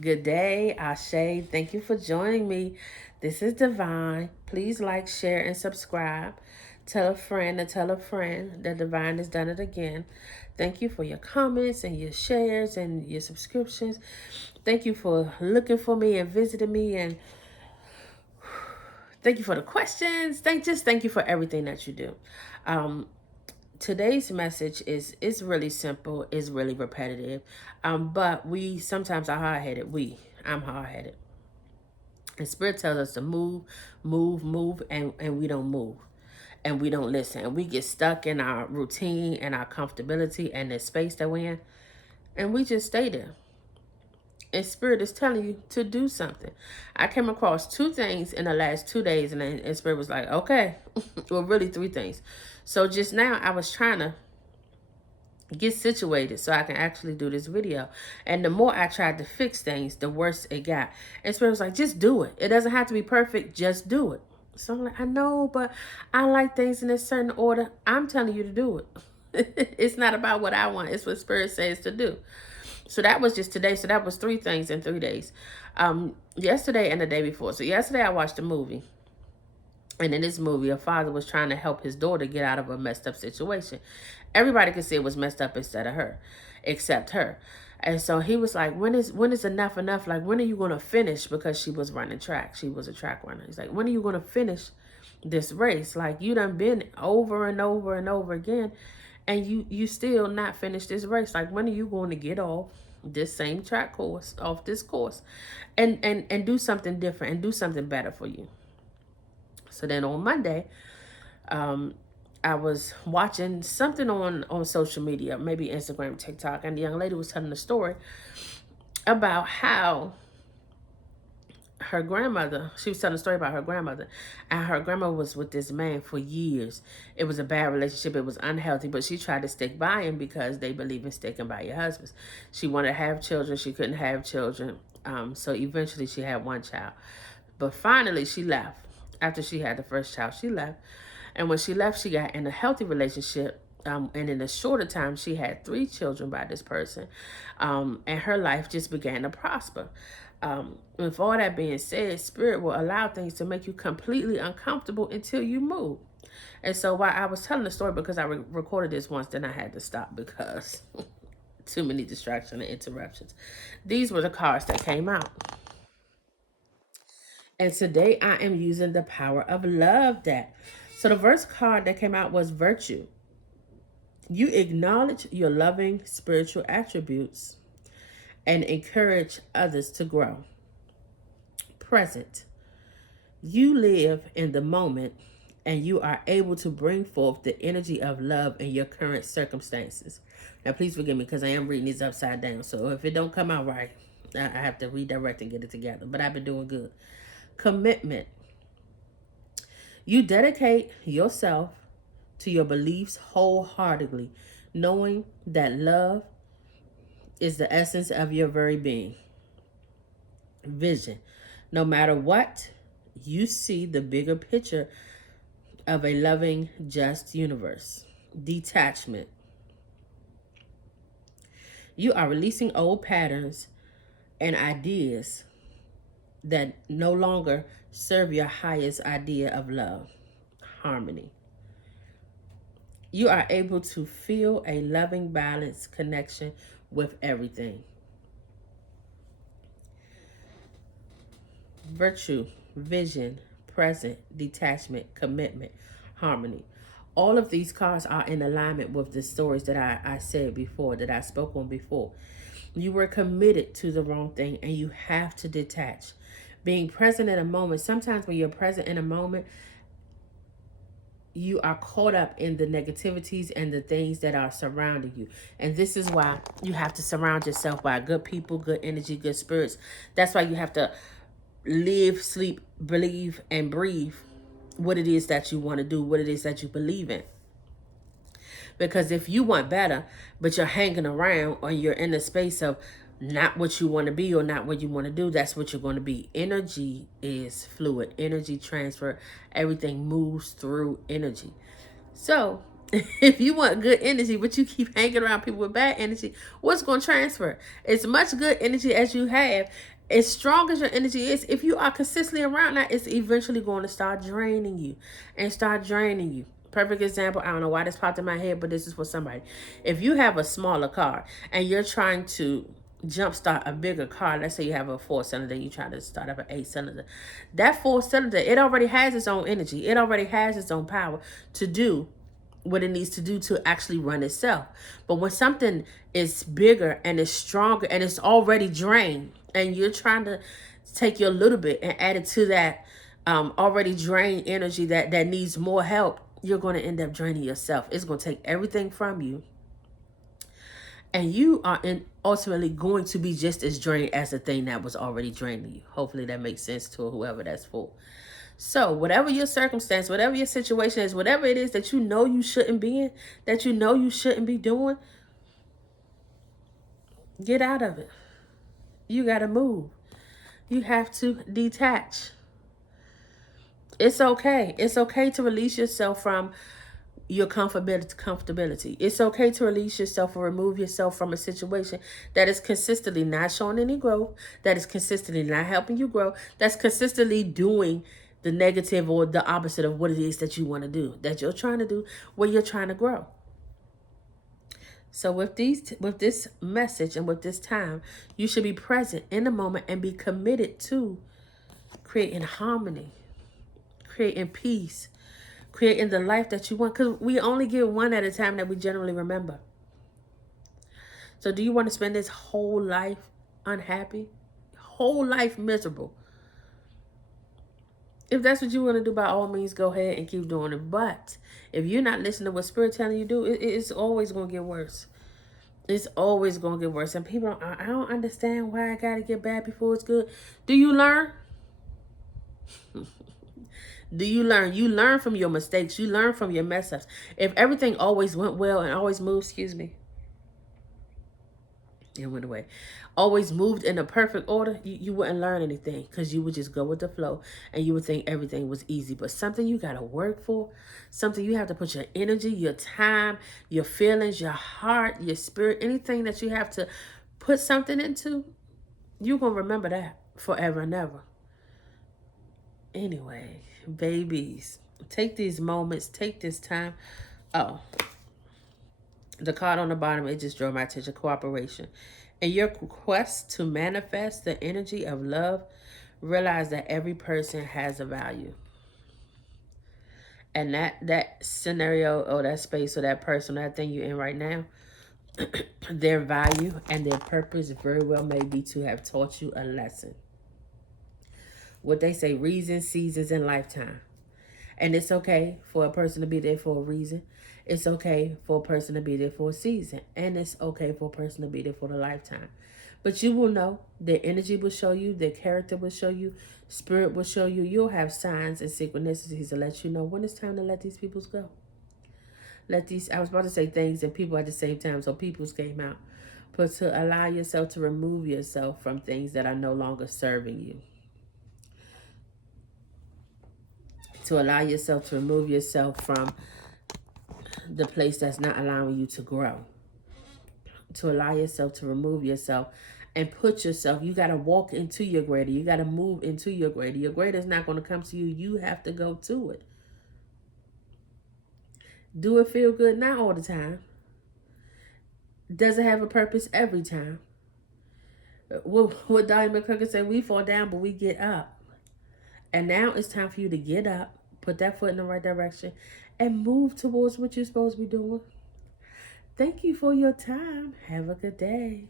Good day, Ashe. Thank you for joining me. This is Divine. Please like, share, and subscribe. Tell a friend to tell a friend that Divine has done it again. Thank you for your comments and your shares and your subscriptions. Thank you for looking for me and visiting me, and thank you for the questions. Thank you for everything that you do. Um, Today's message is really simple, is really repetitive, but we sometimes are hard-headed. I'm hard-headed, and Spirit tells us to move, move, and we don't move, and we don't listen, and we get stuck in our routine and our comfortability and the space that we're in, and we just stay there. And Spirit is telling you to do something. I came across two things in the last 2 days, and Spirit was like, okay, well, really three things. So just now, I was trying to get situated so I can actually do this video. And the more I tried to fix things, the worse it got. And Spirit was like, just do it. It doesn't have to be perfect. Just do it. So I'm like, I know, but I like things in a certain order. I'm telling you to do it. It's not about what I want. It's what Spirit says to do. So that was just today. So that was three things in 3 days. Yesterday and the day before. So yesterday I watched a movie. And in this movie, a father was trying to help his daughter get out of a messed up situation. Everybody could see it was messed up instead of her, except her. And so he was like, when is enough enough? Like, when are you going to finish? Because she was running track. She was a track runner. He's like, when are you going to finish this race? Like, you done been over and over and over again, and you still not finished this race. Like, when are you going to get off this same track course, off this course, and do something different and do something better for you? So then on Monday, I was watching something on social media, maybe Instagram, TikTok, and the young lady was telling a story about how she was telling a story about her grandmother, and her grandma was with this man for years. It was a bad relationship. It was unhealthy, but she tried to stick by him because they believe in sticking by your husbands. She wanted to have children. She couldn't have children. So eventually she had one child. But finally she left. After she had the first child, she left. And when she left, she got in a healthy relationship. And in a shorter time, she had 3 children by this person. And her life just began to prosper. With all that being said, Spirit will allow things to make you completely uncomfortable until you move. And so while I was telling the story, because I recorded this once, then I had to stop because too many distractions and interruptions. These were the cards that came out. And today I am using the power of love deck. So the first card that came out was Virtue. You acknowledge your loving spiritual attributes and encourage others to grow. Present. You live in the moment and you are able to bring forth the energy of love in your current circumstances. Now, please forgive me because I am reading these upside down. So if it don't come out right, I have to redirect and get it together. But I've been doing good. Commitment. You dedicate yourself to your beliefs wholeheartedly, knowing that love is the essence of your very being. Vision. No matter what, you see the bigger picture of a loving, just universe. Detachment. You are releasing old patterns and ideas that no longer serve your highest idea of love. Harmony. You are able to feel a loving, balanced connection with everything. Virtue, vision, present, detachment, commitment, harmony. All of these cards are in alignment with the stories that I said before, that I spoke on before. You were committed to the wrong thing and you have to detach. Being present in a moment. Sometimes when you're present in a moment, you are caught up in the negativities and the things that are surrounding you. And this is why you have to surround yourself by good people, good energy, good spirits. That's why you have to live, sleep, believe, and breathe what it is that you want to do, what it is that you believe in. Because if you want better, but you're hanging around or you're in a space of not what you want to be or not what you want to do, that's what you're going to be. Energy is fluid. Energy transfer. Everything moves through energy. So If you want good energy, but you keep hanging around people with bad energy, what's going to transfer? As much good energy as you have, as strong as your energy is, if you are consistently around that, it's eventually going to start draining you and start draining you. Perfect example. I don't know why this popped in my head, but this is for somebody. If you have a smaller car and you're trying to jumpstart a bigger car, let's say you have a 4-cylinder, you try to start up an 8-cylinder. That 4-cylinder, it already has its own energy. It already has its own power to do what it needs to do to actually run itself. But when something is bigger and is stronger and it's already drained, and you're trying to take your little bit and add it to that already drained energy that needs more help, you're going to end up draining yourself. It's going to take everything from you, and you are ultimately going to be just as drained as the thing that was already draining you. Hopefully that makes sense to whoever that's for. So whatever your circumstance, whatever your situation is, whatever it is that you know you shouldn't be in, that you know you shouldn't be doing, get out of it. You got to move. You have to detach. It's okay. It's okay to release yourself from your comfortability. It's okay to release yourself or remove yourself from a situation that is consistently not showing any growth, that is consistently not helping you grow, that's consistently doing the negative or the opposite of what it is that you want to do, that you're trying to do, where you're trying to grow. So with this message and with this time, you should be present in the moment and be committed to creating harmony, creating peace, creating the life that you want, because we only get one at a time that we generally remember. So do you want to spend this whole life unhappy, whole life miserable? If that's what you want to do, by all means, go ahead and keep doing it. But if you're not listening to what Spirit telling you to do, it's always going to get worse. It's always going to get worse. And people, I don't understand why I got to get bad before it's good. Do you learn? Do you learn? You learn from your mistakes. You learn from your mess ups. If everything always went well and always moved, it went away, always moved in a perfect order, you wouldn't learn anything, because you would just go with the flow and you would think everything was easy. But something you got to work for, something you have to put your energy, your time, your feelings, your heart, your spirit, anything that you have to put something into, you're going to remember that forever and ever. Anyway, babies, take these moments, take this time. Oh, the card on the bottom, it just drew my attention. Cooperation. In your quest to manifest the energy of love, realize that every person has a value. And that scenario or that space or that person, that thing you're in right now, their value and their purpose very well may be to have taught you a lesson. What they say, reasons, seasons, and lifetime. And it's okay for a person to be there for a reason. It's okay for a person to be there for a season. And it's okay for a person to be there for the lifetime. But you will know. Their energy will show you. Their character will show you. Spirit will show you. You'll have signs and synchronicities to let you know when it's time to let these peoples go. I was about to say things and people at the same time, so peoples came out. But to allow yourself to remove yourself from things that are no longer serving you. To allow yourself to remove yourself from the place that's not allowing you to grow. To allow yourself to remove yourself and put yourself, you got to walk into your greater. You got to move into your greater. Your greater is not going to come to you. You have to go to it. Do it feel good? Not all the time. Does it have a purpose? Every time. What Diamond McCook said, we fall down, but we get up. And now it's time for you to get up, put that foot in the right direction, and move towards what you're supposed to be doing. Thank you for your time. Have a good day.